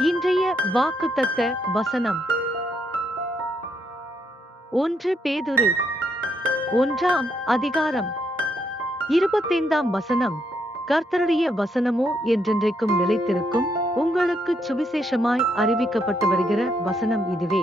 இன்றைய வாக்குத்தத்த வசனம். ஒன்று பேதுரு ஒன்றாம் அதிகாரம். இருபத்தைந்தாம் வசனம். கர்த்தருடைய வசனமோ என்றென்றைக்கும் நிலைத்திருக்கும் உங்களுக்கு சுவிசேஷமாய் அறிவிக்கப்பட்டு வருகிற வசனம் இதுவே.